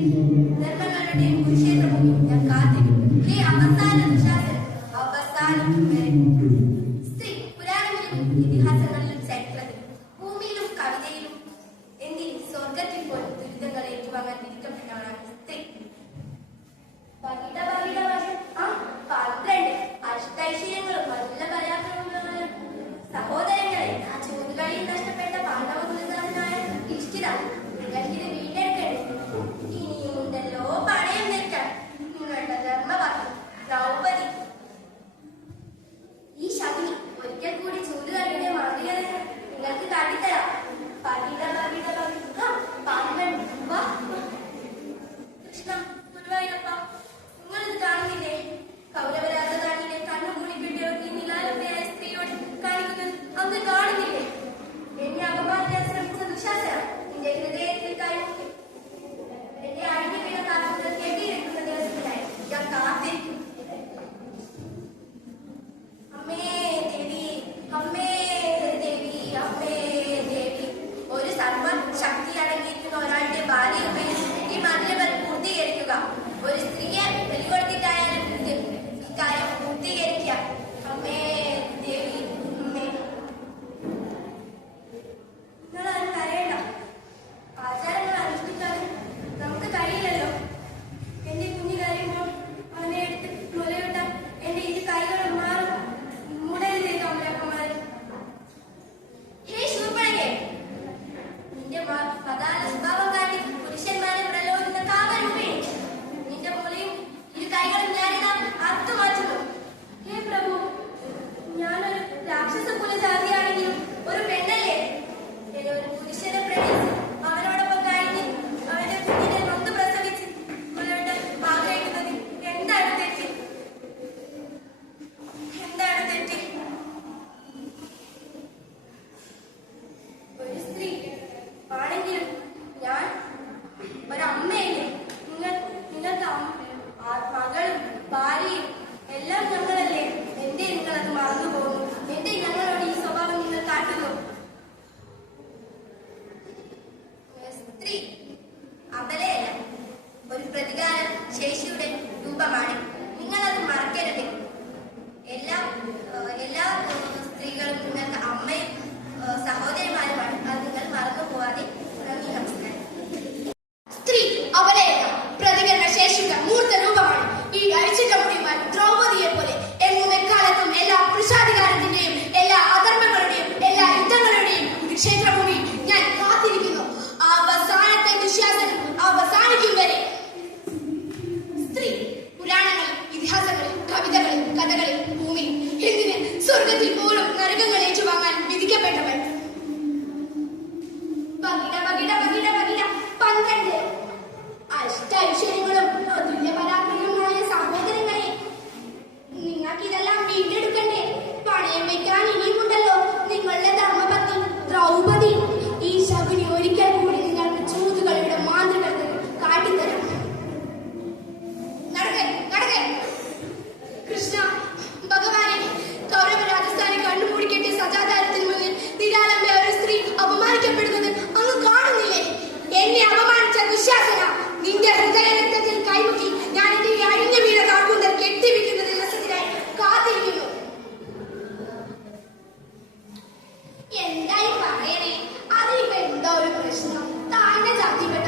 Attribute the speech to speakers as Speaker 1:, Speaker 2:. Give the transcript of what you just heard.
Speaker 1: നിർമ്മങ്ങളുടെയും കുരുക്ഷേത്രഭൂമി ഞാൻ കാത്തിരിക്കും ഈ അവസാന നിമിഷത്തിൽ അവസാനം വരും എന്തായി പറയണേ? അതിനിപ്പോ എന്താ ഒരു പ്രശ്നം? താഴ്ന്ന ജാതിപ്പെട്ട